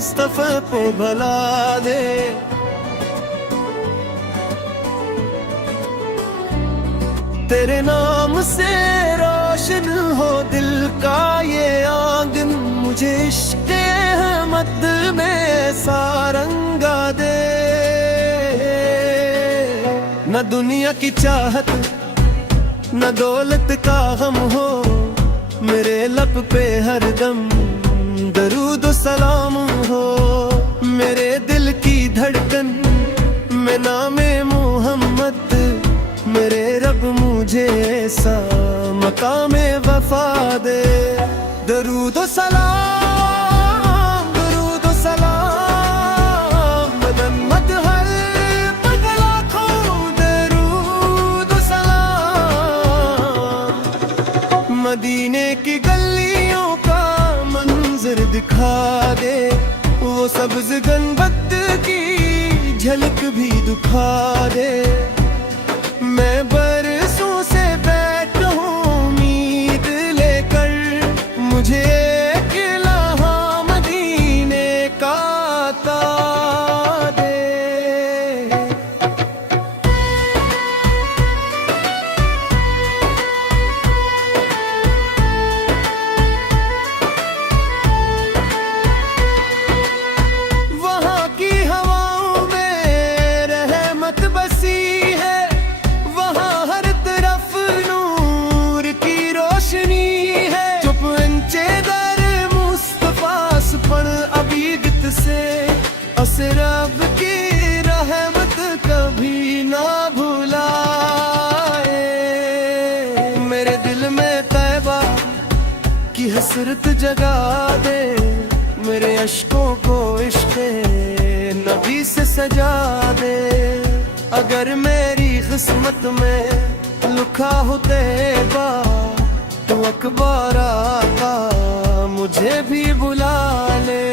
मुस्तफ़ा पे भला दे। तेरे नाम से रोशन हो दिल का ये आंगन, मुझे इश्क़ अहमद में सारंगा दे। न दुनिया की चाहत न दौलत का गम हो, मेरे लब पे हरदम दरूद व सलाम हो। मेरे दिल की धड़कन में नामे मोहम्मद, मेरे रब मुझे ऐसा मकामे वफा दे। दरूद व सलाम, दरूद व सलाम, मदद हर पगला खो। दरूद व सलाम, मदीने की गलियों का मंजर दिखा दे, वो सब्ज गनबद की झलक भी दिखा दे। मैं बरसों से बैठा हूँ उम्मीद लेकर, मुझे एक लम्हा मदीने का अता दे। वहाँ की हवाओं में रहमत बसी है, रब की रहमत कभी ना भुलाए। मेरे दिल में तैबा की हसरत जगा दे, मेरे अश्कों को इश्क़े नबी से सजा दे। अगर मेरी किस्मत में लिखा हो तैबा, तो अकबर आका मुझे भी बुला ले।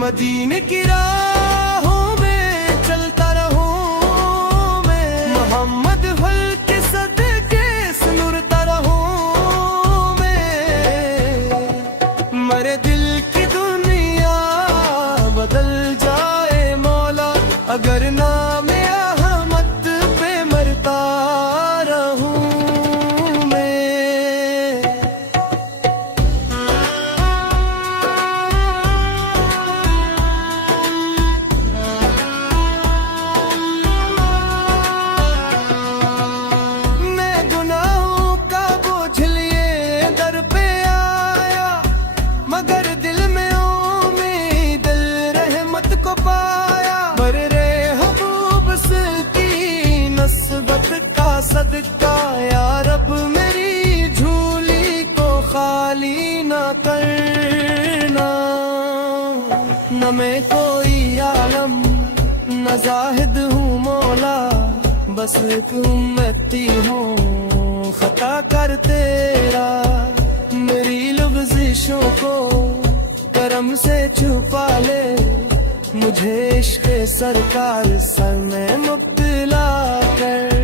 मदीने की राहों में चलता रहूं मैं, मोहम्मद फल के सदके सुनता रहूं मैं। मेरे दिल की दुनिया बदल जाए मौला, अगर नाम अहमद पे मरता रहूं मैं। सदका या रब मेरी झोली को खाली न करना। न मैं कोई आलम न जाहिद हूँ मौला, बस एक उम्मती हूँ खता कर तेरा। मेरी लफ्ज़िशों को करम से छुपा ले, मुझे इश्क़ सरकार सर में मुब्तला कर।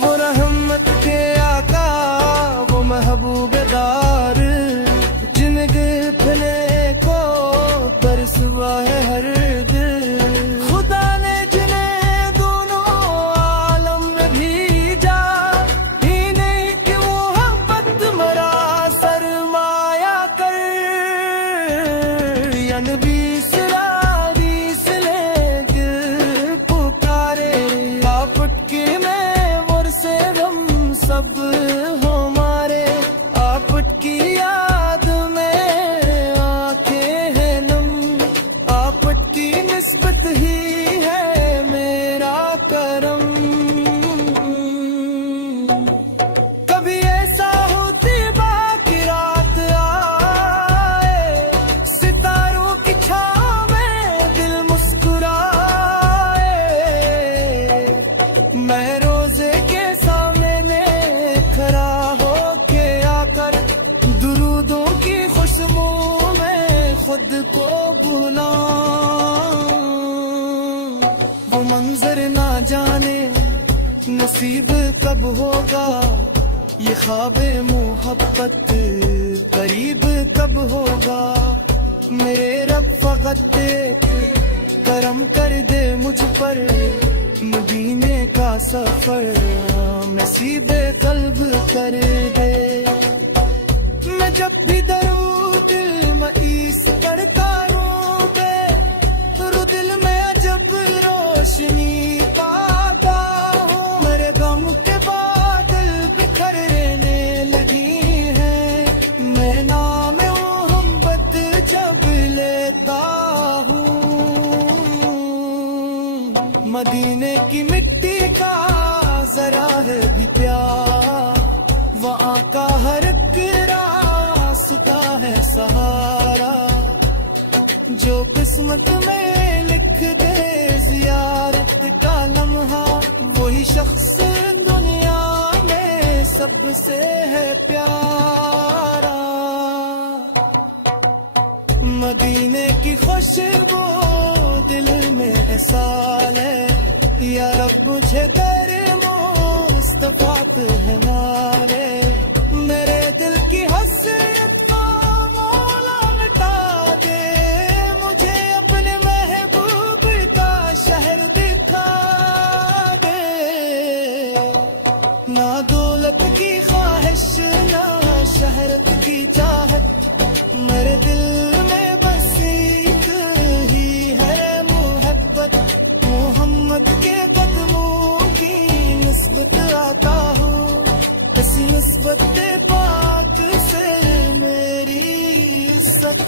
वो रहमत के आका वो महबूब दार, जिनके को तरसवा है हर दिल। खुदा ने जिन्हें दोनों आलम में भेजा, ही नहीं कि वो मोहब्बत मरा सरमाया कर। या नबी सब हमारे आपट की याद में आंखें हैं नम, आपट की निस्बत ही है मेरा करम। कभी ऐसा होती बाकी रात आए, सितारों की छाँव में दिल मुस्कुराए। मैं रोजे के खड़ा होके आकर दुरूदों की खुशबू में खुद को बुलाऊं। वो मंजर ना जाने नसीब कब होगा, ये ख्वाबे मोहब्बत करीब कब होगा। मेरे रब کر دے مجھ پر مدینے کا سفر، نصیب قلب کر دے۔ میں جب بھی درود مئیس کرتا ہوں بے رو دل میں عجب روشنی پاتا ہوں، میرے غم کے بادل بکھرنے لگی ہیں، میں نام محمد جب لیتا ہوں۔ مدینے کی مٹی کا ذرا ہے بھی پیار، وہاں کا ہر ایک راستہ ہے سہارا، جو قسمت میں لکھ دے زیارت کا لمحہ، وہی شخص دنیا میں سب سے ہے پیارا۔ مدینے کی خوشبو دل میں احسال ہے، یا رب مجھے در مصطفیٰ پہنالے، میرے دل کی حسرت کو مولا مٹا دے، مجھے اپنے محبوب کا شہر دکھا دے۔ نہ دولت کی خواہش نہ شہرت کی چاہت، میرے دل میں بس ایک ہی ہے محبت، محمد کے قدموں کی نسبت آتا ہوں، اسی نسبت پاک سے میری عزت۔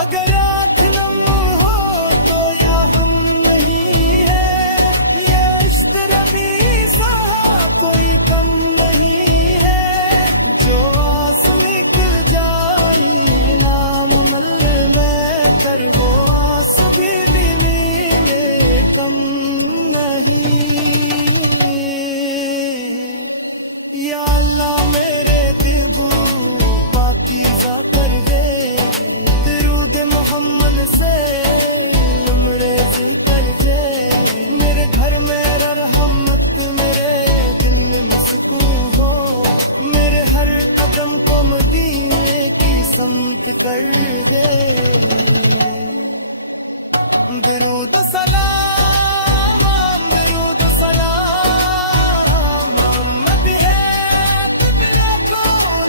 اگر آنکھ نم ہو تو یا ہم نہیں ہے، یہ عشق ربی سا کوئی کم نہیں ہے، جو آس لکھ جائی نام مل میں کر، وہ آس بھی میرے کم نہیں۔ یا اللہ میرے دل پاکیزہ کر دے، درود محمد سے لمریز کر دے، میرے گھر میں رحمت، میرے دل میں سکون ہو، میرے ہر قدم کو مدینے کی سمت کر دے۔ درود